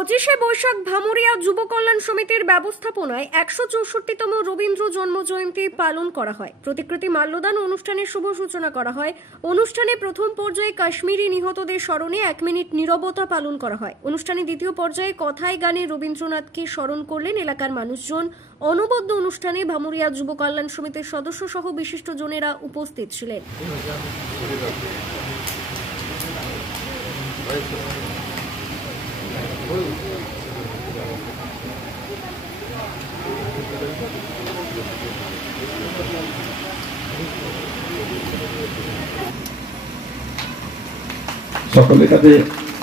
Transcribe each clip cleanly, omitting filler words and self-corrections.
25শে বৈশাখ ভামুরিয়া যুব কল্যাণ সমিতির ব্যবস্থাপনায় 164তম রবীন্দ্র জন্মজয়ন্তী পালন করা হয়। প্রতিকৃতি মাল্যদান অনুষ্ঠানের শুভ সূচনা করা হয়। অনুষ্ঠানে প্রথম পর্যায়ে কাশ্মীরি নিহতদের স্মরণে 1 মিনিট নীরবতা পালন করা হয়। অনুষ্ঠানে দ্বিতীয় পর্যায়ে কথায় গানে রবীন্দ্রনাথকে স্মরণ করলেন এলাকার মানুষজন। অনবদ্য অনুষ্ঠানে ভামুরিয়া যুব কল্যাণ সমিতির সদস্য সহ বিশিষ্টজনেরা উপস্থিত ছিলেন। সকলের কাছে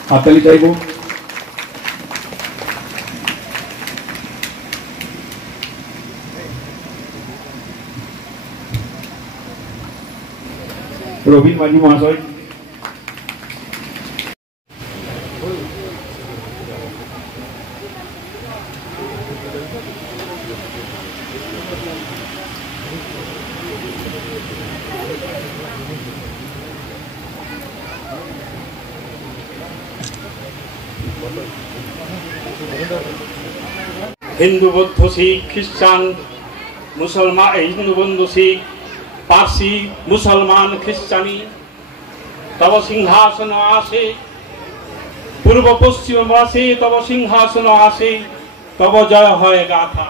হাততালি চাইব। রবীন মাঝি মহাশয়, हिंदू बौद्ध सिख ख्रिस्टान मुसलमान हिंदू बंधु सिख पारसी मुसलमान ख्रिस्टानी तब सिंहासन आसे पूर्व पश्चिम वासे तब सिंहासन आसे तब जय है गाथा।